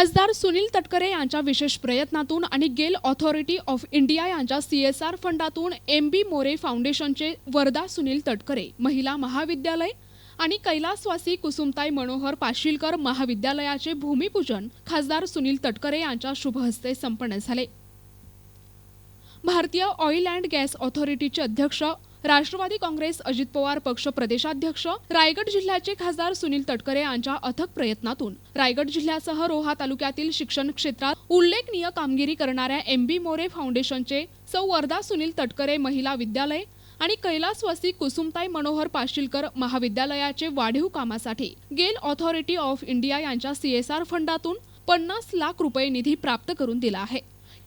खासदार सुनील तटकरे यांच्या विशेष प्रयत्नातून आणि गेल ऑथॉरिटी ऑफ इंडिया यांच्या CSR फंडातून MB मोरे फाउंडेशनचे वर्धा सुनील तटकरे महिला महाविद्यालय आणि कैलासवासी कुसुमताई मनोहर पाशीलकर महाविद्यालयाचे भूमिपूजन खासदार सुनील तटकरे यांच्या शुभहस्ते संपन्न झाले। भारतीय ऑइल अँड गॅस ऑथॉरिटीचे अध्यक्ष, राष्ट्रवादी काँग्रेस अजित पवार पक्ष प्रदेशाध्यक्ष, रायगड जिल्ह्याचे खासदार सुनील तटकरे यांच्या अथक प्रयत्नातून रायगड जिल्ह्यासह रोहा तालुक्यातील शिक्षण क्षेत्रात उल्लेखनीय कामगिरी करणाऱ्या MB मोरे फाउंडेशनचे सौ वर्धा सुनील तटकरे महिला विद्यालय आणि कैलासवासी कुसुमताई मनोहर पाशीलकर महाविद्यालयाचे वाढीव कामासाठी गेल ऑथॉरिटी ऑफ इंडिया यांच्या CSR फंडातून 50 लाख रुपये निधी प्राप्त करून दिला आहे।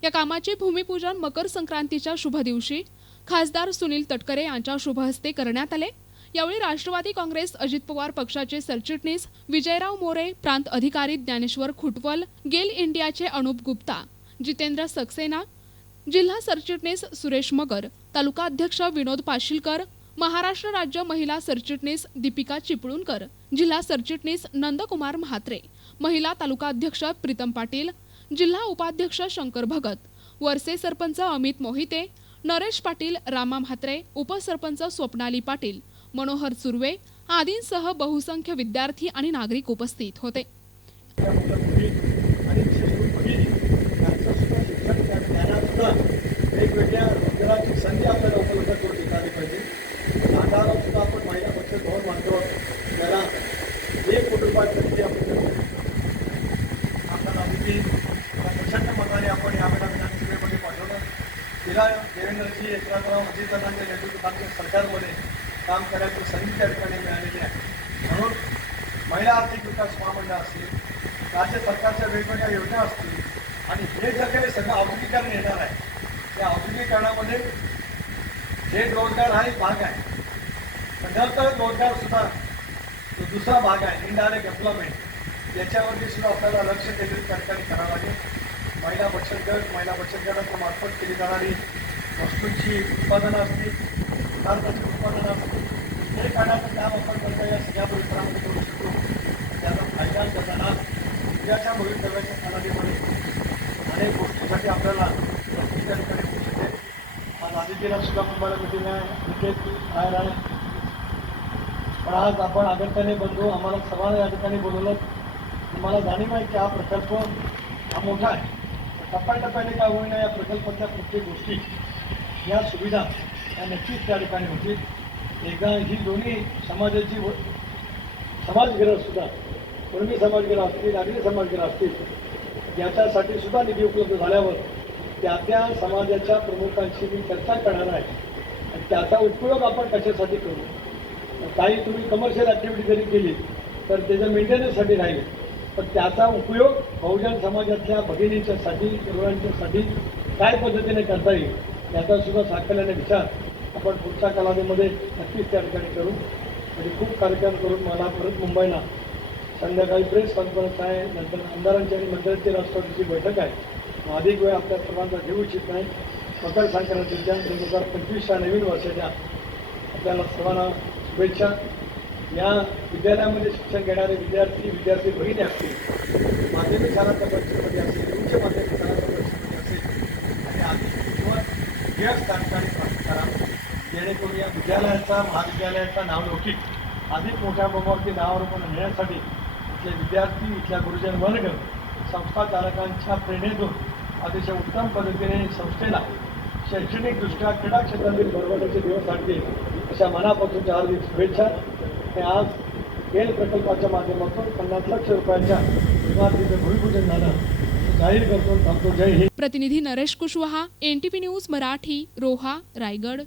या कामाचे भूमिपूजन मकर संक्रांतीच्या शुभ दिवशी खासदार सुनील तटकरे यांच्या शुभहस्ते करण्यात आले। यावेळी राष्ट्रवादी काँग्रेस अजित पवार पक्षाचे सरचिटणीस विजयराव मोरे, प्रांत अधिकारी ज्ञानेश्वर खुटवल, गेल इंडियाचे अनुप गुप्ता, जितेंद्र सक्सेना, जिल्हा सरचिटणीस सुरेश मगर, तालुका अध्यक्ष विनोद पाशीलकर, महाराष्ट्र राज्य महिला सरचिटणीस दीपिका चिपळूणकर, जिल्हा सरचिटणीस नंदकुमार म्हात्रे, महिला तालुका अध्यक्ष प्रीतम पाटील, जिल्हा उपाध्यक्ष शंकर भगत, वरसे सरपंच अमित मोहिते, नरेश पाटील, रामा म्हात्रे, उपसरपंच स्वप्नाली पाटील, मनोहर सुर्वे आदींसह बहुसंख्य विद्यार्थी आणि नागरिक उपस्थित होते। वेगवेगळ्या रोजगाराची संधी आपल्याला उपलब्ध करून देता आली पाहिजे। लाखाला सुद्धा आपण महिला बचत भवन मानतो, त्याला 1 कोटी रुपये आपल्याला अगदी प्रचंड मताने आपण यावेळेला विधानसभेमध्ये पाठवलं। तिला देवेंद्रजी एकनाथराव अजितदादांच्या नेतृत्वाखालच्या सरकारमध्ये काम करायची संधी त्या ठिकाणी मिळालेली आहे। म्हणून महिला आर्थिक विकास महामंडळ असतील, राज्य सरकारच्या वेगवेगळ्या योजना असतील आणि हे जे काही सगळं औद्योगिकरण येणार आहे, त्या औद्योगिकरणामध्ये जे रोजगार हा एक भाग आहे, पण नंतर रोजगार सुद्धा जो दुसरा भाग आहे इनडायरेक्ट एम्प्लॉयमेंट, याच्यावरती सुद्धा आपल्याला लक्ष केंद्रित त्या ठिकाणी करावं लागेल। महिला बचत गटाच्या मार्फत केली जाणारी वस्तूंची उत्पादनं असतील, पदार्थाची उत्पादनं असतील, हे करण्याचं काम आपण करता या सगळ्या परिसरामध्ये करू शकतो। त्याचा फायदा त्याचा लाभ उद्याच्या भवितव्याच्या कालावधीमध्ये अनेक गोष्टींसाठी आपल्याला त्या ठिकाणी होऊ शकेल। आज आदितीला सुद्धा मुंबईला मिटिंग आहे, निकेत बाहेर आहे, पण आज आपण आगरताने बंधू आम्हाला सर्वांना या ठिकाणी बोलवलं। मला जाणीव आहे की हा प्रकल्प हा मोठा आहे, टप्प्याटप्प्याने काय होईना या प्रकल्पाच्या प्रत्येक गोष्टी, या सुविधा या नक्कीच त्या ठिकाणी होतील। एकदा ही दोन्ही समाजाची समाजगिरं सुद्धा, कुणबी समाजगिरं असतील, आगरी समाजगिरं असतील, याच्यासाठी सुद्धा निधी उपलब्ध झाल्यावर त्या समाजाच्या प्रमुखांशी मी चर्चा करणार आहे आणि त्याचा उपयोग आपण कशासाठी करू। काही तुम्ही कमर्शियल ॲक्टिव्हिटी जरी केली तर त्याच्या मेंटेनन्ससाठी राहील, पण त्याचा उपयोग बहुजन समाजातल्या भगिनींच्यासाठी, तरुणांच्यासाठी काय पद्धतीने करता येईल याचा सुद्धा साकल्याने विचार आपण पुढच्या कालावधीमध्ये नक्कीच त्या ठिकाणी करू। म्हणजे खूप कार्यक्रम करून मला परत मुंबईला संध्याकाळी प्रेस कॉन्फरन्स आहे, नंतर आमदारांची आणि मंत्र्यांची राष्ट्रवादीची बैठक आहे। अधिक वेळ आपल्या सर्वांचा घेऊ इच्छित नाही। मकर संक्रांतीच्या 2025च्या नवीन वर्षाच्या आपल्याला सर्वांना शुभेच्छा। या विद्यालयामध्ये शिक्षण घेणारे विद्यार्थी भगिनी असतील, माध्यमिक शाळांच्या परीक्षेमध्ये असतील, उच्च माध्यमिक शाळांच्या परीक्षेमध्ये असेल आणि अधिक जीवन यश त्या ठिकाणी प्राप्त करा, जेणेकरून या विद्यालयाचा, महाविद्यालयाचा नावलौकिक अधिक मोठ्या प्रमाणावरती नावारोपण नेण्यासाठी इथले विद्यार्थी, इथल्या गुरुजन वर्ग, संस्था चालकांच्या प्रेरणेतून अतिशय उत्तम पद्धतीने संस्थेला शैक्षणिकदृष्ट्या क्रीडा क्षेत्रातील भरभराटीचे दिवस आणतील अशा मनापासूनच्या हार्दिक शुभेच्छा। आणि आज गेल प्रकल्पाच्या माध्यमातून 50 लाख रुपयांच्या इमारतीचं भूमिपूजन झालं जाहीर करतो। थांबतो। जय हिंद। प्रतिनिधी नरेश कुशवाहा, NTV न्यूज मराठी, रोहा, रायगड।